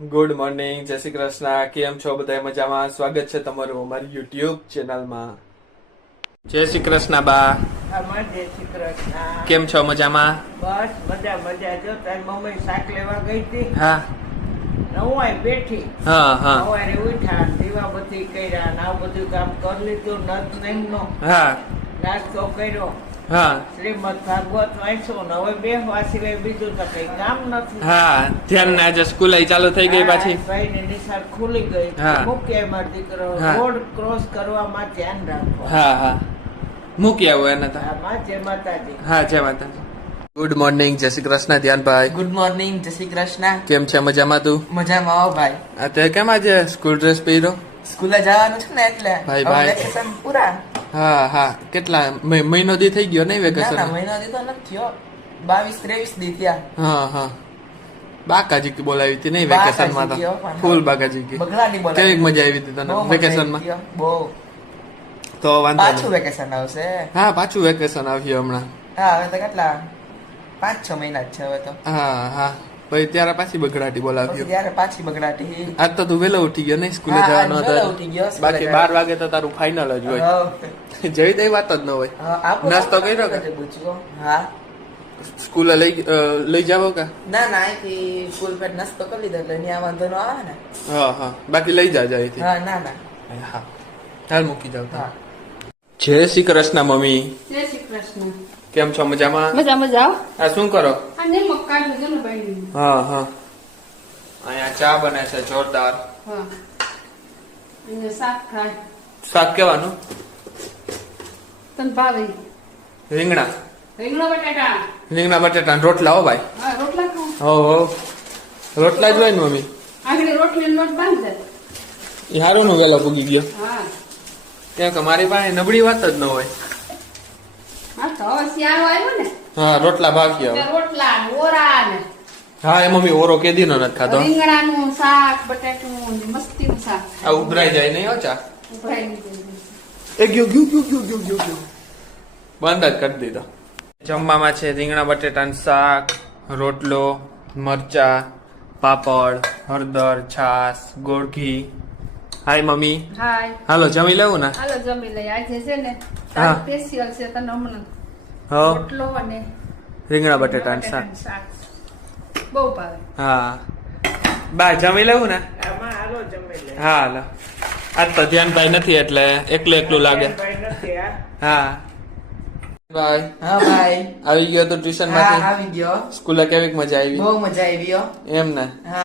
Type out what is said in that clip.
Good morning, જય શ્રી કૃષ્ણ. કેમ છો બધા? મજામાં? સ્વાગત છે તમારું અમારી યુટ્યુબ ચેનલમાં. જય શ્રી કૃષ્ણ બા. જય શ્રી કૃષ્ણ. કેમ છો? મજામાં? બસ મજા મજા. જો તારી મમ્મી શાક લેવા ગઈ હતી, હા હું અહીં બેઠી. હા હા સવારે ઉઠ્યા, દીવાબત્તી કર્યા, ને આવું બધું કામ કરી લીધું. નથ નો હા નાસ્તો કર્યો, હા શ્રીમદ ભાગવત વાંચ્યો, ને હવે બેસવા સિવાય બીજું તો કઈ કામ નથી. હા ધ્યાન ને આજે સ્કૂલ ચાલુ થઈ ગઈ પાછી. ભાઈ ની નિશાળ ખુલી ગઈ. હા. મૂક્યા મારો દીકરો. હા. રોડ ક્રોસ કરવામાં ધ્યાન રાખો. હા હા મૂકી આવો એને તો. આમાં જય માતાજી. હા જય માતાજી. ગુડ મોર્નિંગ, જય શ્રી કૃષ્ણ ધ્યાનભાઈ. ગુડ મોર્નિંગ, જય શ્રી કૃષ્ણ. કેમ છે? મજામાં તું? મજામાં આવો ભાઈ. અત્યારે કેમ આજે સ્કૂલ ડ્રેસ પહેર્યો? સ્કૂલે જવાનું છે ને એટલે ભાઈ, હવે ભાઈ. વેકેશન પૂરા. હા હા કેટલા મહિનો દી થઈ ગયો નહીં ના વેકેશન? ના, મહિનો દીધો નથી થયો. 22-23 દી થયા. હા હા બાકાજી બોલાવી હતી નહીં વેકેશન માં તો? બાકાજી ગયો પણ. ફૂલ બાકાજી ગઈ. બગલાની બોલાવી. કેવી મજા આવી હતી તને બહુ મજા વેકેશન આવી માં? ગયો, બહુ. તો વાંધો પાછું નહીં. વેકેશન આવશે. હા પાછું વેકેશન આવ્યું હમણાં. હા હવે તો કેટલા 5-6 મહિના જ છે હવે તો. હા હા પછી ત્યારે પાછી બગડાટી પછી બોલાવ્યું. ત્યારે પાછી બગડાટી. આજ તો તું વહેલો ઉઠી ગયો નહીં સ્કૂલે હા, જવાનો આજ હતો? વહેલો ઉઠી ગયો, સ્કૂલે બાકી જવાનો. 12 વાગે તો તારું ફાઇનલ જ હોય. જઈ દઈ વાત જ ન હોય. આપો નાસ્તો આપો, કર્યો કે? આપો પૂછો. હા સ્કૂલે લઈ જાવો કે? ના ના, અહીંથી સ્કૂલ પર નાસ્તો કરી લીધો એટલે ત્યાં વાંધો ન આવે ને. હા હા બાકી લઈ જાજો અહીંથી. હા ના ના. હા હાલ મૂકી જાવ. હા જય શ્રી કૃષ્ણ મમ્મી. જય શ્રી કૃષ્ણ. કેમ છો? મજામાં? મજા મજા આવો. આ શું કરો? આ નિમક કાઢું છે ને ભાઈ. હા હા અહીંયા ચા બને છે જોરદાર. હા. અને શાક ખાય. શાક કેવાનું? તને ભાવે રીંગણા રીંગણા બટાટા. રીંગણા બટાટા ને રોટલા હો ભાઈ. હા રોટલા ખાવ. હો હો રોટલા જ હોય ને મમ્મી. આગળ રોટલી લોટ બાંધે. એ હારું નું વેલો પૂગી ગયો. હા. કેમ કે મારી પાસે નબળી વાત જ ન હોય. હા તો હવે શિયાળો આવ્યો ને. હા રોટલા બાકી હવે. એટલે રોટલા ને ઓરા ને હા એ મમ્મી ઓરો કેદી નો નથી ખાધો. રીંગણાનું શાક બટાટું ને મસ્તીનું શાક. આ ઉભરાઈ જાય નહીં હો ચા. ઉભરાઈ દીધું. એ ગયો બંધ જ કરી દીધો. જમવામાં છે રીંગણા બટેટાનું શાક, રોટલો, મરચા, પાપડ, હળદર, છાશ, ગોળ ઘી. Hi mummy. હાય. હાલો જમી લેવું ને? હાલો જમી લઈ. આજે છે ને હા. સ્પેશિયલ છે તને હમણાં હો રોટલો અને રીંગણા બટેટાનું શાક. શાક બહુ ભાવે. હા બા જમી લેવું ને? આમાં હાલો જમી લે. હા હાલો. આજ તો ધ્યાનભાઈ નથી એટલે એકલું લાગે. ભાઈ નથી આ. હા ભાઈ હા ભાઈ. આવી ગયો તો ટ્યુશન હા માંથી? આવી ગયો. સ્કૂલે કેવી મજા આવી? બહુ મજા આવી હો. એમ ને? હા